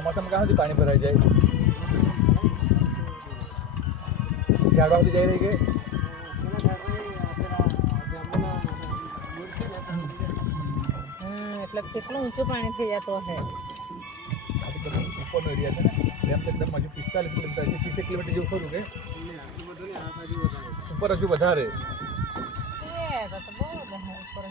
ચોમાસામાં ક્યાં સુધી પાણી ભરાઈ જાય? ઝાડવા સુધી જઈ રહી કે એટલે કેટલું ઊંચું પાણી થઈ જતો હે. ઉપરનો એરિયા છે ને એમ તો એકદમ હજુ 45 કિલોમીટર 30 કિલોમીટર જેવું ખરું કે ઉપર હજુ વધારે તો બહુ ઉપર